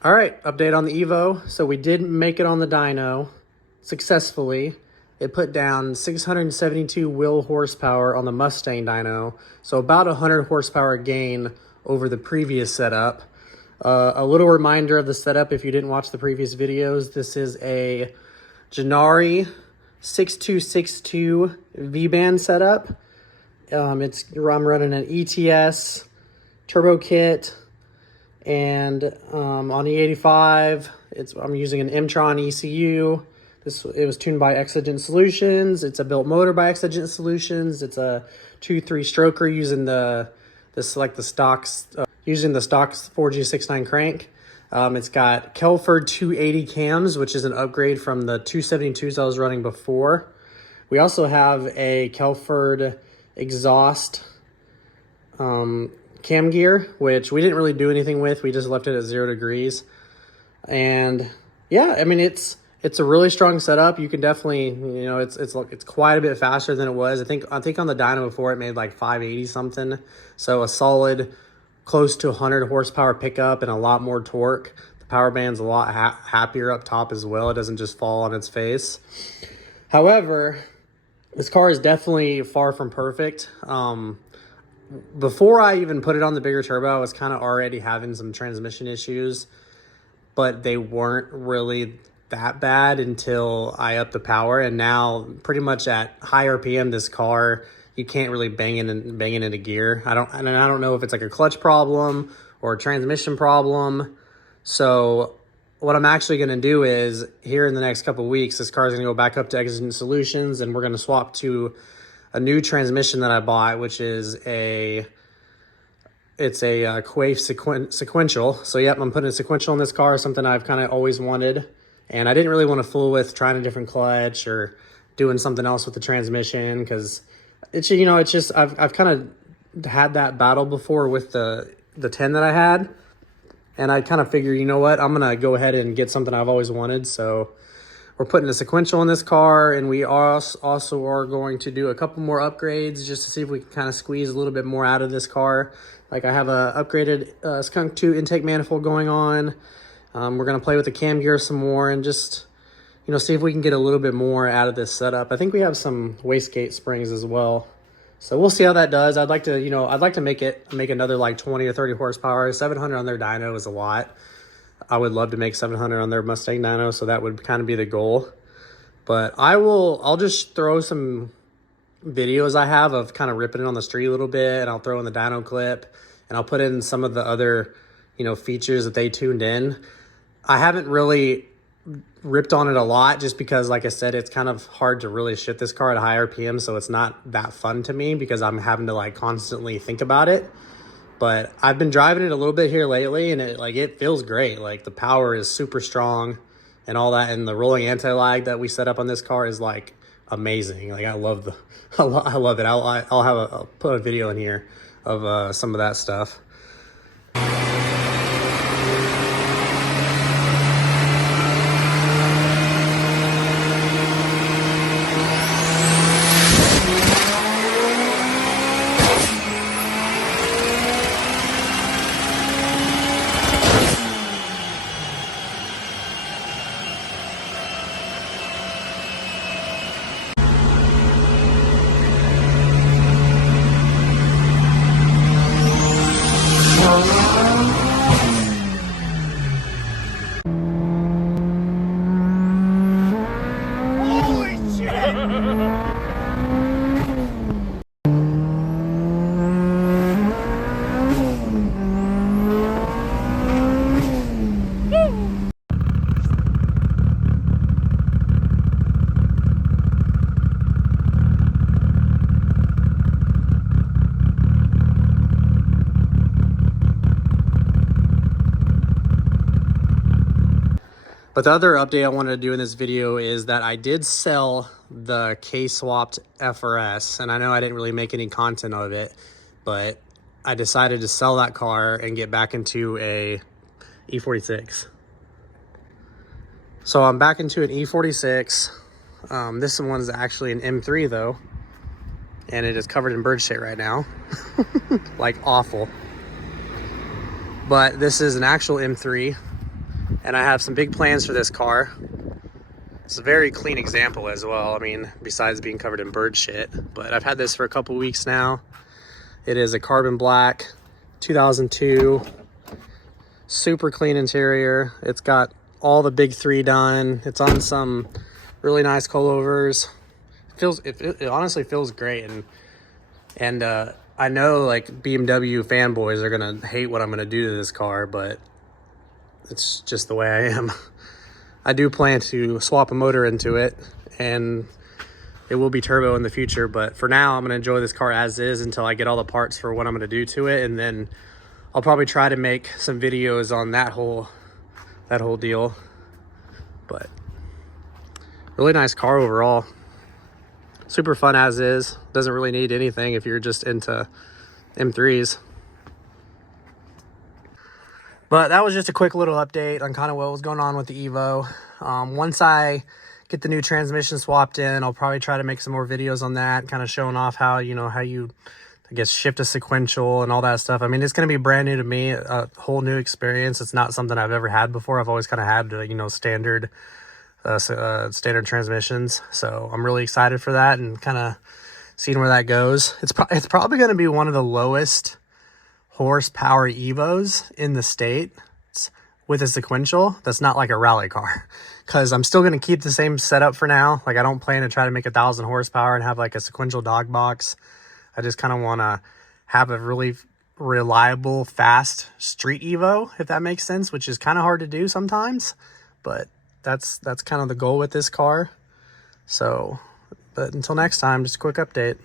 All right, update on the Evo. So we did make it on the dyno successfully. It put down 672 wheel horsepower on the Mustang dyno, so about 100 horsepower gain over the previous setup. A little reminder of the setup if you didn't watch the previous videos. This is a Janari 6262 V-band setup. I'm running an ETS turbo kit, and on the 85, I'm using an M3 ECU. It was tuned by Exigent Solutions. It's a built motor by Exigent Solutions. It's a 2.3 stroker using the stocks 4G69 crank. It's got Kelford 280 cams, which is an upgrade from the 272s I was running before. We also have a Kelford exhaust cam gear, which we didn't really do anything with. We just left it at 0 degrees. And yeah, I mean, it's a really strong setup. You can definitely, it's quite a bit faster than it was. I think on the dyno before it made like 580 something. So a solid close to 100 horsepower pickup and a lot more torque. The power band's a lot happier up top as well. It doesn't just fall on its face. However, this car is definitely far from perfect. Before I even put it on the bigger turbo, I was kind of already having some transmission issues, but they weren't really that bad until I upped the power. And now pretty much at high RPM, this car, you can't really bang it into gear. I don't know if it's like a clutch problem or a transmission problem. So what I'm actually going to do is here in the next couple of weeks, this car is going to go back up to Exigent Solutions, and we're going to swap to a new transmission that I bought, which is a Quaife sequential. So yep, I'm putting a sequential in this car, something I've kind of always wanted. And I didn't really want to fool with trying a different clutch or doing something else with the transmission, because it's just I've kind of had that battle before with the 10 that I had, and I kind of figured, you know what, I'm gonna go ahead and get something I've always wanted. So we're putting a sequential in this car, and we also are going to do a couple more upgrades just to see if we can kind of squeeze a little bit more out of this car. Like I have a upgraded Skunk 2 intake manifold going on. We're going to play with the cam gear some more and just, see if we can get a little bit more out of this setup. I think we have some wastegate springs as well. So we'll see how that does. I'd like to make another like 20 or 30 horsepower. 700 on their dyno is a lot. I would love to make 700 on their Mustang dyno, so that would kind of be the goal. But I'll just throw some videos I have of kind of ripping it on the street a little bit, and I'll throw in the dyno clip, and I'll put in some of the other, features that they tuned in. I haven't really ripped on it a lot just because, like I said, it's kind of hard to really ship this car at high RPM, so it's not that fun to me because I'm having to like constantly think about it. But I've been driving it a little bit here lately, and it feels great. Like the power is super strong and all that, and the rolling anti-lag that we set up on this car is like amazing. Like I love I love it. I'll put a video in here of some of that stuff. But the other update I wanted to do in this video is that I did sell the K-swapped FRS, and I know I didn't really make any content of it, but I decided to sell that car and get back into a E46. So I'm back into an E46. This one's actually an M3 though, and it is covered in bird shit right now. Like awful. But this is an actual M3. and I have some big plans for this car. It's a very clean example as well. I mean, besides being covered in bird shit, but I've had this for a couple weeks now. It is a carbon black 2002, super clean interior. It's got all the big three done. It's on some really nice coilovers. It honestly feels great, and I know like BMW fanboys are gonna hate what I'm gonna do to this car, but it's just the way I am. I do plan to swap a motor into it, and it will be turbo in the future, but for now I'm gonna enjoy this car as is until I get all the parts for what I'm gonna do to it, and then I'll probably try to make some videos on that whole deal. But really nice car overall. Super fun as is. Doesn't really need anything if you're just into M3s. But that was just a quick little update on kind of what was going on with the Evo. Once I get the new transmission swapped in, I'll probably try to make some more videos on that, kind of showing off how, you know, how you, I guess, shift a sequential and all that stuff. I mean, it's going to be brand new to me, a whole new experience. It's not something I've ever had before. I've always kind of had, you know, standard transmissions. So I'm really excited for that and kind of seeing where that goes. It's probably going to be one of the lowest horsepower Evos in the state with a sequential that's not like a rally car, because I'm still going to keep the same setup for now. Like, I don't plan to try to make 1,000 horsepower and have like a sequential dog box. I just kind of want to have a really reliable, fast street Evo, if that makes sense, which is kind of hard to do sometimes, but that's kind of the goal with this car. So, but until next time, just a quick update.